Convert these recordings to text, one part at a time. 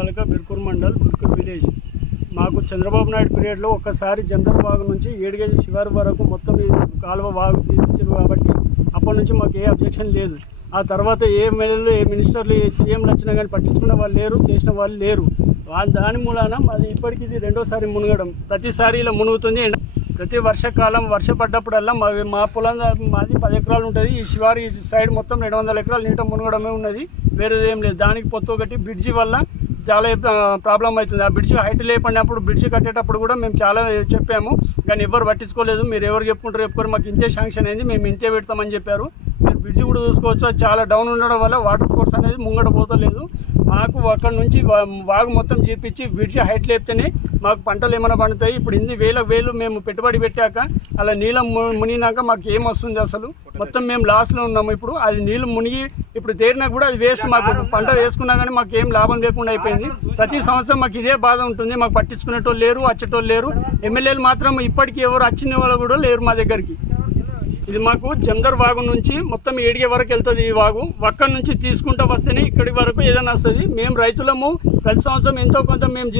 తాలూకా Birkur mandal Birkur village. మాకు చంద్రబాబు నాయుడు పీరియడ్లో ఒక్కసారి జంతర్ వాగు నుంచి ఏడుగేజీ శివారు వరకు మొత్తం ఈ కాలువ వాగు తీర్చారు కాబట్టి అప్పటి నుంచి మాకు ఏ అబ్జెక్షన్ లేదు. ఆ తర్వాత ఏ ఎమ్మెల్యేలు ఏ మినిస్టర్లు ఏ సీఎంలు వచ్చినా కానీ పట్టించుకున్న వాళ్ళు లేరు, చేసిన వాళ్ళు లేరు. దాని మూలాన మాది ఇప్పటికి ఇది రెండోసారి మునగడం. ప్రతిసారి ఇలా మునుగుతుంది. ప్రతి వర్షాకాలం వర్షపడ్డప్పుడల్లా మా పొలం మాది 10 ఎకరాలు ఉంటుంది. ఈ శివారి సైడ్ మొత్తం 200 ఎకరాలు నీట మునగడమే ఉన్నది, వేరేది ఏం లేదు. దానికి పొత్తు ఒకటి బ్రిడ్జి వల్ల చాలా ప్రాబ్లం అవుతుంది. ఆ బ్రిడ్జి హైట్ లేపడినప్పుడు బ్రిడ్జి కట్టేటప్పుడు కూడా మేము చాలా చెప్పాము, కానీ ఎవరు పట్టించుకోలేదు. మీరు ఎవరు చెప్పుకోరు, మాకు ఇంతే శాంక్షన్ అయింది, మేము ఇంతే పెడతామని చెప్పారు. మీరు బ్రిడ్జి కూడా చూసుకోవచ్చు, అది చాలా డౌన్ ఉండడం వల్ల వాటర్ ఫోర్స్ అనేది ముంగడ పోతలేదు. మాకు అక్కడ నుంచి వాగు మొత్తం చేపించి బ్రిడ్జి హైట్ లేపితేనే మాకు పంటలు ఏమైనా పండుతాయి. ఇప్పుడు ఇన్ని వేలు మేము పెట్టుబడి పెట్టాక అలా నీళ్ళం మునిగినాక మాకు ఏం వస్తుంది? అసలు మొత్తం మేము లాస్లో ఉన్నాము. ఇప్పుడు అది నీళ్ళు మునిగి ఇప్పుడు తేరినా కూడా అది వేస్ట్. మాకు పంట వేసుకున్నా కానీ మాకు ఏం లాభం లేకుండా అయిపోయింది. ప్రతి సంవత్సరం మాకు ఇదే బాధ ఉంటుంది. మాకు పట్టించుకునేటోళ్ళు లేరు, వచ్చేటోళ్ళు లేరు. ఎమ్మెల్యేలు మాత్రం ఇప్పటికీ ఎవరు వచ్చిన వాళ్ళు కూడా లేరు మా దగ్గరికి. ఇది మాకు జందర్ వాగు నుంచి మొత్తం ఏడిగే వరకు వెళ్తుంది. ఈ వాగు అక్కడి నుంచి తీసుకుంటూ వస్తేనే ఇక్కడి వరకు ఏదైనా వస్తుంది. మేము రైతులము ప్రతి సంవత్సరం ఎంతో కొంత మేము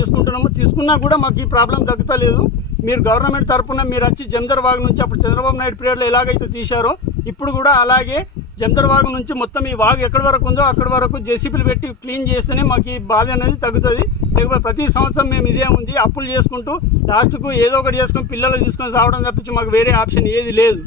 తీసుకున్నా కూడా మాకు ఈ ప్రాబ్లం తగ్గుతలేదు. మీరు గవర్నమెంట్ తరఫున మీరు వచ్చి జందర్ వాగు నుంచి అప్పుడు చంద్రబాబు నాయుడు పీరియడ్లో ఎలాగైతే తీశారో ఇప్పుడు కూడా అలాగే జందర్ వాగు నుంచి మొత్తం ఈ వాగు ఎక్కడి వరకు ఉందో అక్కడి వరకు జేసీబీలు పెట్టి క్లీన్ చేస్తేనే మాకు ఈ బాధ అనేది తగ్గుతుంది. లేకపోతే ప్రతి సంవత్సరం మేము ఇదే ఉంది, అప్పులు చేసుకుంటూ లాస్ట్కు ఏదో ఒకటి చేసుకొని పిల్లలు తీసుకొని సావడం తప్పించి మాకు వేరే ఆప్షన్ ఏది లేదు.